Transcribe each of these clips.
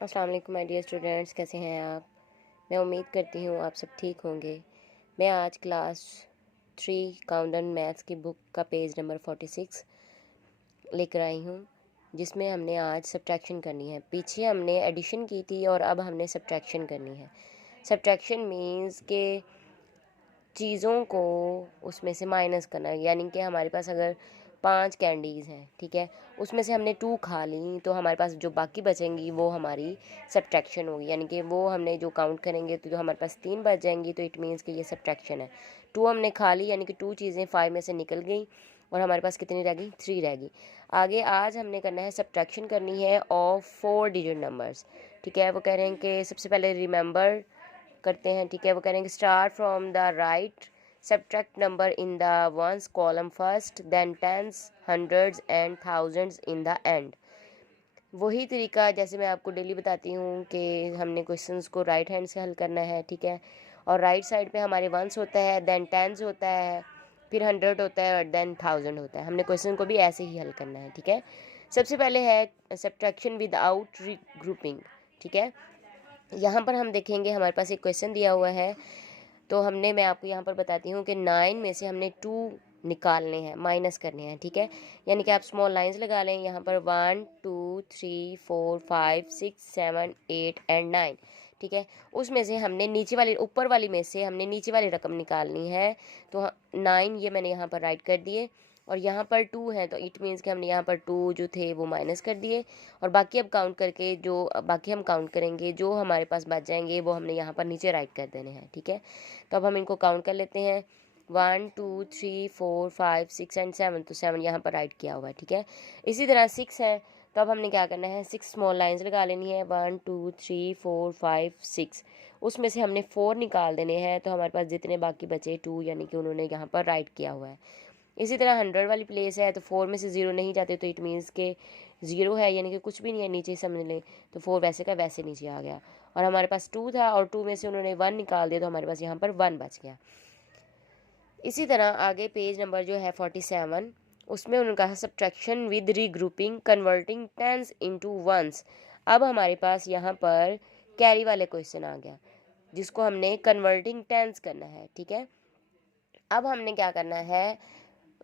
अस्सलाम वालेकुम my dear students, कैसे हैं आप। मैं उम्मीद करती हूँ आप सब ठीक होंगे। मैं आज क्लास 3 काउंटडाउन मैथ्स की बुक का पेज नंबर 46 लेकर आई हूँ, जिसमें हमने आज सब्ट्रैक्शन करनी है। पीछे हमने एडिशन की थी और अब हमने सब्ट्रैक्शन करनी है। सब्ट्रैक्शन मीन्स के चीज़ों को उसमें से माइनस करना, यानी कि हमारे पास अगर 5 कैंडीज़ हैं, ठीक है, उसमें से हमने 2 खा ली तो हमारे पास जो बाकी बचेंगी वो हमारी सब्ट्रैक्शन होगी, यानी कि वो हमने जो काउंट करेंगे तो जो हमारे पास 3 बच जाएंगी तो इट मीन्स कि ये सब्ट्रैक्शन है। 2 हमने खा ली, यानी कि 2 चीज़ें 5 में से निकल गई और हमारे पास कितनी रह गई, 3 रह गई। आगे आज हमने करना है सब्ट्रैक्शन करनी है ऑफ 4 डिजिट नंबर्स, ठीक है। वो कह रहे हैं कि सबसे पहले रिमेंबर करते हैं, ठीक है। वो करेंगे start from the right, subtract number in the ones column first, then tens, hundreds and thousands in the end. वही तरीका जैसे मैं आपको डेली बताती हूँ कि हमने क्वेश्चंस को राइट हैंड से हल करना है, ठीक है। और राइट साइड पे हमारे वंस होता है, देन टेंस होता है, फिर हंड्रेड होता है और देन थाउजेंड होता है। हमने क्वेश्चन को भी ऐसे ही हल करना है, ठीक है। सबसे पहले है सब्ट्रैक्शन विदाउट रीग्रुपिंग, ठीक है। यहाँ पर हम देखेंगे हमारे पास एक क्वेश्चन दिया हुआ है, तो मैं आपको यहाँ पर बताती हूँ कि 9 में से हमने 2 निकालने हैं, माइनस करने हैं, ठीक है। यानी कि आप स्मॉल लाइंस लगा लें यहाँ पर 1 2 3 4 5 6 7 8 एंड 9, ठीक है। उसमें से हमने नीचे वाली, ऊपर वाली में से हमने नीचे वाली रकम निकालनी है, तो 9 ये मैंने यहाँ पर राइट कर दिए और यहाँ पर 2 है तो इट मीन्स कि हमने यहाँ पर 2 जो थे वो माइनस कर दिए और बाकी अब काउंट करके जो बाकी हम काउंट करेंगे जो हमारे पास बच जाएंगे वो हमने यहाँ पर नीचे राइट कर देने हैं, ठीक है। तो अब हम इनको काउंट कर लेते हैं, 1 2 3 4 5 6 एंड 7, तो 7 यहाँ पर राइट किया हुआ है, ठीक है। इसी तरह 6 है, तो अब हमने क्या करना है, 6 स्मॉल लाइंस लगा लेनी है, 1 2 3 4 5 6, उसमें से हमने 4 निकाल देने हैं, तो हमारे पास जितने बाकी बचे 2, यानी कि उन्होंने यहाँ पर राइट किया हुआ है। इसी तरह 100 वाली प्लेस है, तो 4 में से 0 नहीं जाते तो इट मीन्स के 0 है, यानी कि कुछ भी नहीं है, नीचे समझ लें, तो 4 वैसे का वैसे नीचे आ गया। और हमारे पास 2 था और 2 में से उन्होंने 1 निकाल दिया तो हमारे पास यहाँ पर 1 बच गया। इसी तरह आगे पेज नंबर जो है 47, उसमें उन्होंने कहा subtraction with regrouping converting tens into ones. अब हमारे पास यहाँ पर कैरी वाले क्वेश्चन आ गया, जिसको हमने कन्वर्टिंग टेंस करना है, ठीक है। अब हमने क्या करना है,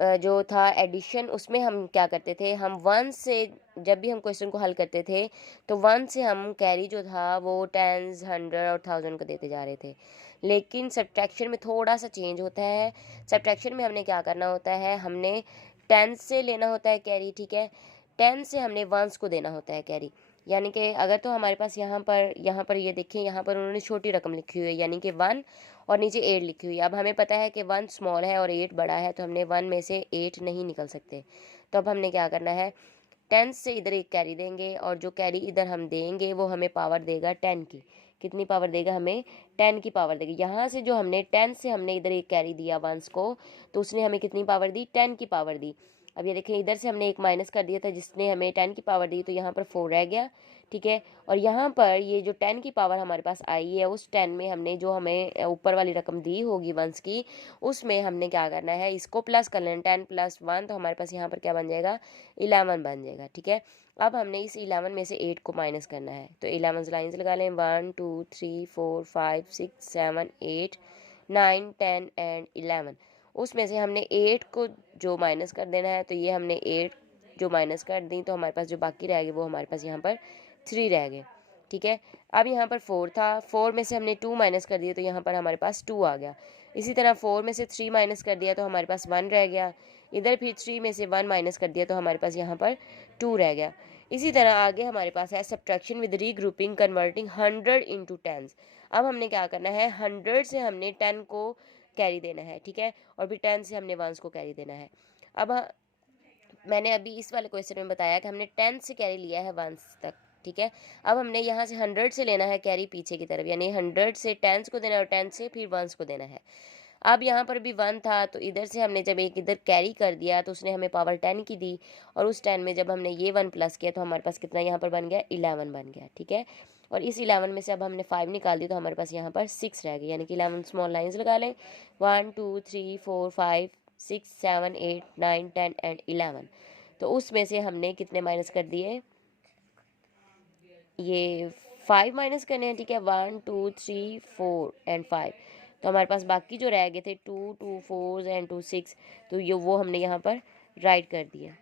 जो था एडिशन, उसमें हम क्या करते थे, हम वन से जब भी हम क्वेश्चन को हल करते थे तो वन से हम कैरी जो था वो टेंस, हंड्रेड और थाउजेंड को देते जा रहे थे। लेकिन सब्ट्रैक्शन में थोड़ा सा चेंज होता है। सब्ट्रैक्शन में हमने क्या करना होता है, हमने टेंस से लेना होता है कैरी, ठीक है। टेन से हमने वंस को देना होता है कैरी, यानी कि अगर तो हमारे पास यहाँ पर ये देखें, यहाँ पर उन्होंने छोटी रकम लिखी हुई है यानी कि 1 और नीचे 8 लिखी हुई है। अब हमें पता है कि 1 स्मॉल है और 8 बड़ा है, तो हमने 1 में से 8 नहीं निकल सकते। तो अब हमने क्या करना है, 10 से इधर एक कैरी देंगे और जो कैरी इधर हम देंगे वो हमें पावर देगा 10 की। कितनी पावर देगा, हमें 10 की पावर देगी। यहाँ से जो हमने 10 से हमने इधर एक कैरी दिया वंस को, तो उसने हमें कितनी पावर दी, 10 की पावर दी। अब ये देखें, इधर से हमने एक माइनस कर दिया था जिसने हमें 10 की पावर दी, तो यहाँ पर 4 रह गया, ठीक है। और यहाँ पर ये जो 10 की पावर हमारे पास आई है, उस 10 में हमने जो हमें ऊपर वाली रकम दी होगी वंस की, उसमें हमने क्या करना है, इसको प्लस कर लेना, 10 प्लस 1, तो हमारे पास यहाँ पर क्या बन जाएगा, 11 बन जाएगा, ठीक है। अब हमने इस 11 में से 8 को माइनस करना है, तो 11 लाइन्स लगा लें, 1 2 3 4 5 6 7 8 9 10 एंड 11। उसमें से हमने 8 को जो माइनस कर देना है, तो ये हमने 8 जो माइनस कर दी, तो हमारे पास जो बाकी रह गए वो हमारे पास यहाँ पर 3 रह गए, ठीक है। अब यहाँ पर 4 था, 4 में से हमने 2 माइनस कर दिया तो यहाँ पर हमारे पास 2 आ गया। इसी तरह 4 में से 3 माइनस कर दिया तो हमारे पास 1 रह गया। इधर फिर 3 में से 1 माइनस कर दिया तो हमारे पास यहाँ पर 2 रह गया। इसी तरह आगे हमारे पास है subtraction with regrouping converting 100 into tens. अब हमने क्या करना है, 100 से हमने 10 को कैरी देना है, ठीक है, और फिर 10 से हमने वंस को कैरी देना है। अब मैंने अभी इस वाले क्वेश्चन में बताया कि हमने 10 से कैरी लिया है वंस तक, ठीक है। अब हमने यहाँ से 100 से लेना है कैरी पीछे की तरफ, यानी 100 से 10 को देना है और 10 से फिर वंस को देना है। अब यहाँ पर भी 1 था, तो इधर से हमने जब एक इधर कैरी कर दिया तो उसने हमें पावर 10 की दी, और उस 10 में जब हमने ये 1 प्लस किया तो हमारे पास कितना यहाँ पर बन गया, 11 बन गया, ठीक है। और इस 11 में से अब हमने 5 निकाल दी तो हमारे पास यहाँ पर 6 रह गई, यानी कि 11 स्मॉल लाइन्स लगा लें, 1 2 3 4 5 6 7 8 9 10 एंड 11। तो उसमें से हमने कितने माइनस कर दिए, ये 5 माइनस करने हैं, ठीक है, 1 2 3 4 एंड 5। तो हमारे पास बाकी जो रह गए थे 2 2 4 एंड 2 6, तो ये वो हमने यहाँ पर राइट कर दिया।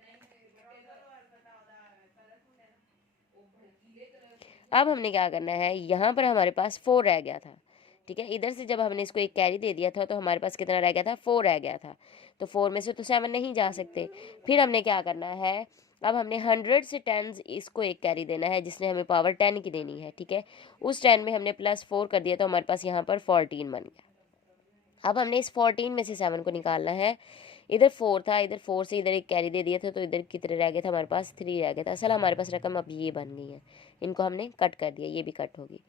अब हमने क्या करना है, यहाँ पर हमारे पास 4 रह गया था, ठीक है। इधर से जब हमने इसको एक कैरी दे दिया था तो हमारे पास कितना रह गया था, 4 रह गया था। तो 4 में से तो 7 नहीं जा सकते। फिर हमने क्या करना है, अब हमने 100 से 10 इसको एक कैरी देना है जिसने हमें पावर 10 की देनी है, ठीक है। उस 10 में हमने +4 कर दिया तो हमारे पास यहाँ पर 14 बन गया। अब हमने इस 14 में से 7 को निकालना है। इधर 4 था, इधर 4 से इधर एक कैरी दे दिया था तो इधर कितने रह गए थे, हमारे पास 3 रह गया था। असल हमारे पास रकम अब ये बन गई है, इनको हमने कट कर दिया, ये भी कट होगी।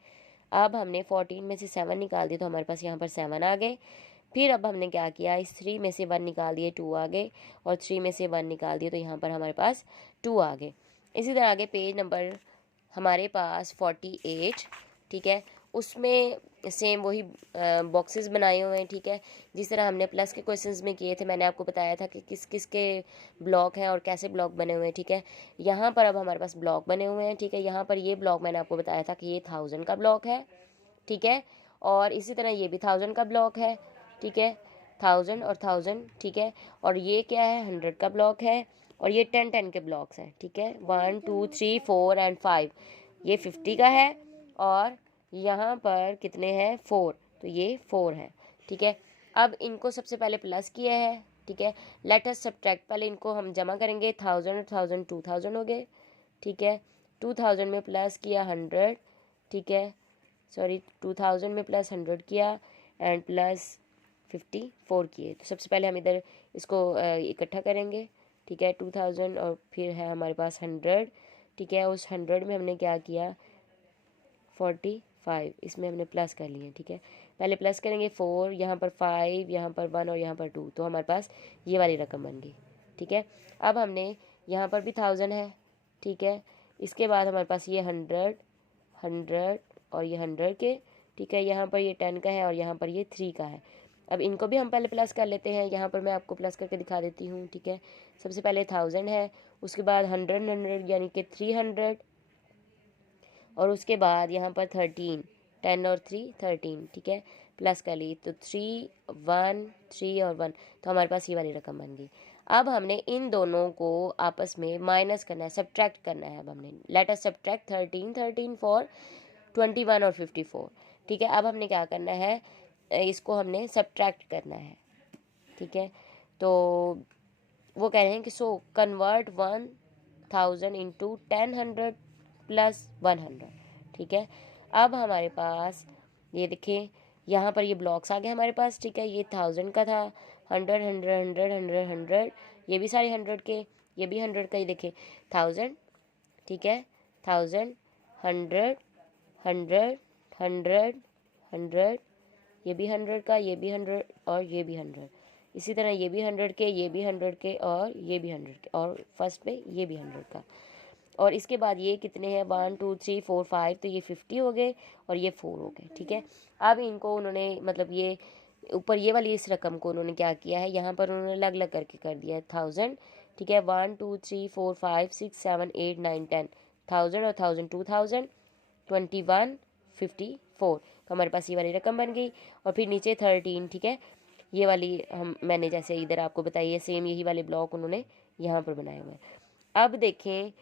अब हमने 14 में से 7 निकाल दिए तो हमारे पास यहाँ पर 7 आ गए। फिर अब हमने क्या किया, इस 3 में से 1 निकाल दिए, 2 आ गए, और 3 में से 1 निकाल दिए तो यहाँ पर हमारे पास 2 आ गए। इसी तरह आगे पेज नंबर हमारे पास 48, ठीक है, उसमें सेम वही बॉक्सेस बनाए हुए हैं, ठीक है। जिस तरह हमने प्लस के क्वेश्चंस में किए थे, मैंने आपको बताया था कि किस किस के ब्लॉक हैं और कैसे ब्लॉक बने हुए हैं, ठीक है। यहाँ पर अब हमारे पास ब्लॉक बने हुए हैं, ठीक है। यहाँ पर ये ब्लॉक मैंने आपको बताया था कि ये 1000 का ब्लॉक है, ठीक है। और इसी तरह ये भी 1000 का ब्लॉक है, ठीक है, 1000 और 1000, ठीक है। और ये क्या है, 100 का ब्लॉक है, और ये 10 के ब्लॉक्स हैं, ठीक है। 1 2 3 4 एंड 5, ये 50 का है, और यहाँ पर कितने हैं, 4, तो ये 4 है, ठीक है। अब इनको सबसे पहले प्लस किया है, ठीक है। लेट अस सब्ट्रैक्ट, पहले इनको हम जमा करेंगे, 1000 और 1000 2000 हो गए, ठीक है। 2000 में प्लस किया 100, ठीक है, सॉरी 2000 में प्लस 100 किया एंड प्लस 54 किए। तो सबसे पहले हम इधर इसको इकट्ठा करेंगे, ठीक है। 2000 और फिर है हमारे पास 100, ठीक है। उस 100 में हमने क्या किया, 45, इसमें हमने प्लस कर लिए, ठीक है। पहले प्लस करेंगे 4, यहाँ पर 5, यहाँ पर 1 और यहाँ पर 2, तो हमारे पास ये वाली रकम बन गई, ठीक है। अब हमने यहाँ पर भी 1000 है, ठीक है। इसके बाद हमारे पास ये 100 100 और ये 100 के, ठीक है। यहाँ पर ये 10 का है और यहाँ पर ये 3 का है। अब इनको भी हम पहले प्लस कर लेते हैं, यहाँ पर मैं आपको प्लस करके दिखा देती हूँ, ठीक है। सबसे पहले 1000 है, उसके बाद 100 100 यानी कि 300, और उसके बाद यहाँ पर 13, 10 और 3 13, ठीक है, प्लस कर ली तो 3 1 3 और 1, तो हमारे पास ये वाली रकम बन गई। अब हमने इन दोनों को आपस में माइनस करना है, सब्ट्रैक्ट करना है। अब हमने लेट अस सब्ट्रैक्ट 13 13 फॉर 21 और 54, ठीक है। अब हमने क्या करना है, इसको हमने सब्ट्रैक्ट करना है, ठीक है। तो वो कह रहे हैं कि सो कन्वर्ट 1000 इंटू 10 प्लस 100, ठीक है। अब हमारे पास ये देखिए, यहाँ पर ये ब्लॉक्स आ गए हमारे पास, ठीक है। ये 1000 का था, 100 100 100 100 100, ये भी सारे 100 के, ये भी 100 का ही, देखिए 1000, ठीक है, 1000 100 100 100 100, ये भी 100 का, ये भी 100 और ये भी 100, इसी तरह ये भी 100 के, ये भी 100 के, और ये भी 100 के, और फर्स्ट पे ये भी 100 का। और इसके बाद ये कितने हैं, 1 2 3 4 5, तो ये 50 हो गए और ये 4 हो गए, ठीक है। अब इनको उन्होंने मतलब ये ऊपर ये वाली इस रकम को उन्होंने क्या किया है, यहाँ पर उन्होंने अलग अलग करके कर दिया है 1000, ठीक है। 1 2 3 4 5 6 7 8 9 10, 1000 और 1000 2000 21 54, तो हमारे पास ये वाली रकम बन गई। और फिर नीचे 13, ठीक है, ये वाली हम मैंने जैसे इधर आपको बताई है, सेम यही वाले ब्लॉक उन्होंने यहाँ पर बनाए हुए हैं। अब देखें,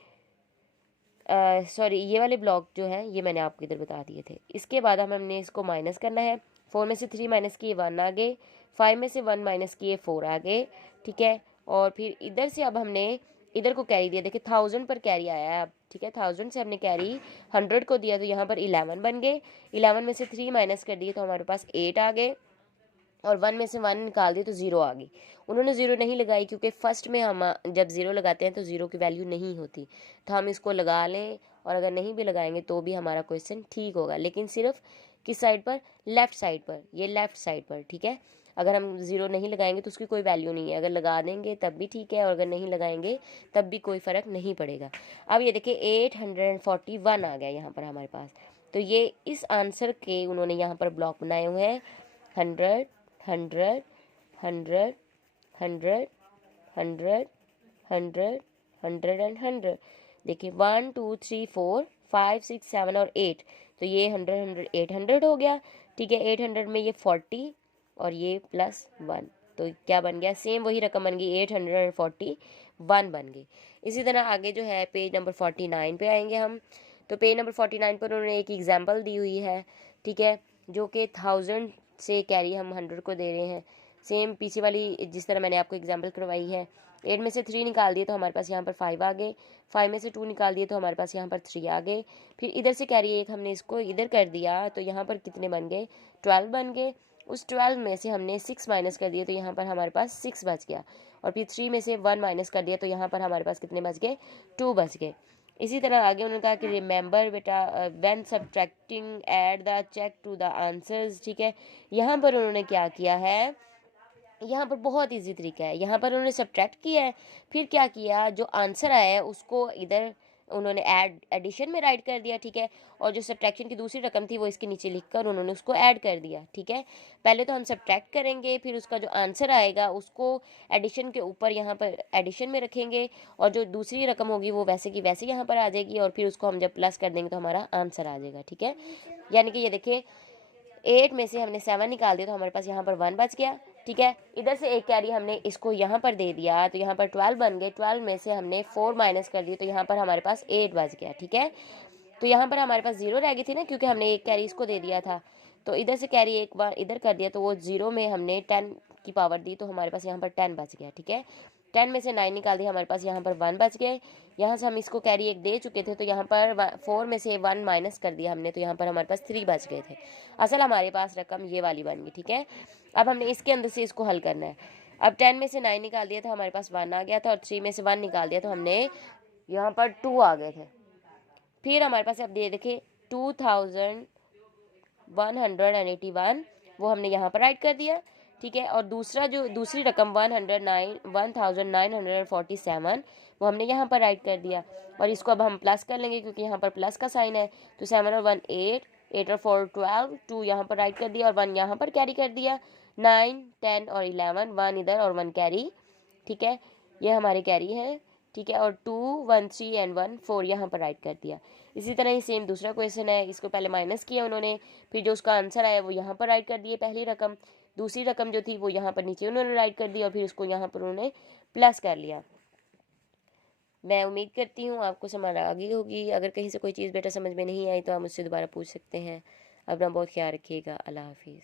सॉरी ये वाले ब्लॉक जो हैं ये मैंने आपको इधर बता दिए थे। इसके बाद हमने इसको माइनस करना है, 4 में से 3 माइनस किए 1 आ गए, 5 में से 1 माइनस किए 4 आ गए, ठीक है। और फिर इधर से अब हमने इधर को कैरी दिया, देखिए 1000 पर कैरी आया है अब, ठीक है। 1000 से हमने कैरी 100 को दिया तो यहाँ पर 11 बन गए, 11 में से 3 माइनस कर दिए तो हमारे पास 8 आ गए, और 1 में से 1 निकाल दिए तो 0 आ गई। उन्होंने 0 नहीं लगाई क्योंकि फर्स्ट में हम जब 0 लगाते हैं तो 0 की वैल्यू नहीं होती, तो हम इसको लगा लें, और अगर नहीं भी लगाएंगे तो भी हमारा क्वेश्चन ठीक होगा, लेकिन सिर्फ किस साइड पर, लेफ़्ट साइड पर, ये लेफ़्ट साइड पर, ठीक है। अगर हम 0 नहीं लगाएंगे तो उसकी कोई वैल्यू नहीं है, अगर लगा देंगे तब भी ठीक है, और अगर नहीं लगाएंगे तब भी कोई फ़र्क नहीं पड़ेगा। अब ये देखिए 841 आ गया यहाँ पर हमारे पास, तो ये इस आंसर के उन्होंने यहाँ पर ब्लॉक बनाए हुए हैं, 100 100 100 100 100 100 100 एंड 100। देखिए 1 2 3 4 5, 6, 7 और 8, तो ये 100, 800 हो गया। ठीक है, 800 में ये 40 और ये +1, तो क्या बन गया, सेम वही रकम बन गई, 841 बन गई। इसी तरह आगे जो है पेज नंबर 49 पे आएंगे हम। तो पेज नंबर 49 पर उन्होंने एक एग्जाम्पल दी हुई है, ठीक है, जो कि 1000 से कैरी हम 100 को दे रहे हैं। सेम पीछे वाली जिस तरह मैंने आपको एग्जाम्पल करवाई है। 8 में से 3 निकाल दिए तो हमारे पास यहाँ पर 5 आ गए। 5 में से 2 निकाल दिए तो हमारे पास यहाँ पर 3 आ गए। फिर इधर से कैरी एक हमने इसको इधर कर दिया तो यहाँ पर कितने बन गए, 12 बन गए। उस 12 में से हमने 6 माइनस कर दिए तो यहाँ पर हमारे पास 6 बच गया। और फिर 3 में से 1 माइनस कर दिया तो यहाँ पर हमारे पास कितने बच गए, 2 बच गए। इसी तरह आगे उन्होंने कहा कि रिमेंबर बेटा when subtracting add the check to the answers. ठीक है, यहाँ पर उन्होंने क्या किया है, यहाँ पर बहुत इजी तरीका है। यहाँ पर उन्होंने सब्ट्रैक्ट किया है, फिर क्या किया, जो आंसर आया है उसको इधर उन्होंने एडिशन में राइट कर दिया। ठीक है, और जो सब्ट्रैक्शन की दूसरी रकम थी वो इसके नीचे लिखकर उन्होंने उसको ऐड कर दिया। ठीक है, पहले तो हम सब्ट्रैक्ट करेंगे, फिर उसका जो आंसर आएगा उसको एडिशन के ऊपर यहाँ पर एडिशन में रखेंगे, और जो दूसरी रकम होगी वो वैसे की वैसे यहाँ पर आ जाएगी, और फिर उसको हम जब प्लस कर देंगे तो हमारा आंसर आ जाएगा। ठीक है, यानी कि ये देखिए 8 में से हमने 7 निकाल दिया तो हमारे पास यहाँ पर 1 बच गया। ठीक है, इधर से एक कैरी हमने इसको यहाँ पर दे दिया तो यहाँ पर 12 बन गए। 12 में से हमने 4 माइनस कर दिए तो यहाँ पर हमारे पास 8 बच गया। ठीक है, तो यहाँ पर हमारे पास 0 रह गई थी ना, क्योंकि हमने एक कैरी इसको दे दिया था। तो इधर से कैरी एक बार इधर कर दिया तो वो 0 में हमने 10 की पावर दी तो हमारे पास यहाँ पर 10 बच गया। ठीक है, 10 में से 9 निकाल दिया, हमारे पास यहाँ पर 1 बच गए। यहाँ से हम इसको कैरी एक दे चुके थे तो यहाँ पर 4 में से 1 माइनस कर दिया हमने तो यहाँ पर हमारे पास 3 बच गए थे। असल हमारे पास रकम ये वाली बन गई। ठीक है, अब हमने इसके अंदर से इसको हल करना है। अब 10 में से 9 निकाल दिया था, हमारे पास 1 आ गया था, और 3 में से 1 निकाल दिया तो हमने यहाँ पर 2 आ गए थे। फिर हमारे पास अब ये देखिए 2181 वो हमने यहाँ पर राइट कर दिया। ठीक है, और दूसरा जो दूसरी रकम 1947 वो हमने यहाँ पर राइट कर दिया, और इसको अब हम प्लस कर लेंगे क्योंकि यहाँ पर प्लस का साइन है। तो 7 और 1 8, 8 और 4 12, 2 यहाँ पर राइट कर दिया और 1 यहाँ पर कैरी कर दिया। 9, 10 और 11, 1 इधर और 1 कैरी। ठीक है, ये हमारे कैरी है। ठीक है, और 2, 1, 3 एंड 1 4 यहाँ पर राइट कर दिया। इसी तरह ही सेम दूसरा क्वेश्चन है, इसको पहले माइनस किया उन्होंने, फिर जो उसका आंसर आया वो यहाँ पर राइट कर दिए पहली रकम, दूसरी रकम जो थी वो यहाँ पर नीचे उन्होंने राइट कर दी और फिर उसको यहाँ पर उन्होंने प्लस कर लिया। मैं उम्मीद करती हूँ आपको समझ आ गई होगी। अगर कहीं से कोई चीज़ बेटा समझ में नहीं आई तो आप मुझसे दोबारा पूछ सकते हैं। अपना बहुत ख्याल रखिएगा। अल्लाह हाफिज़।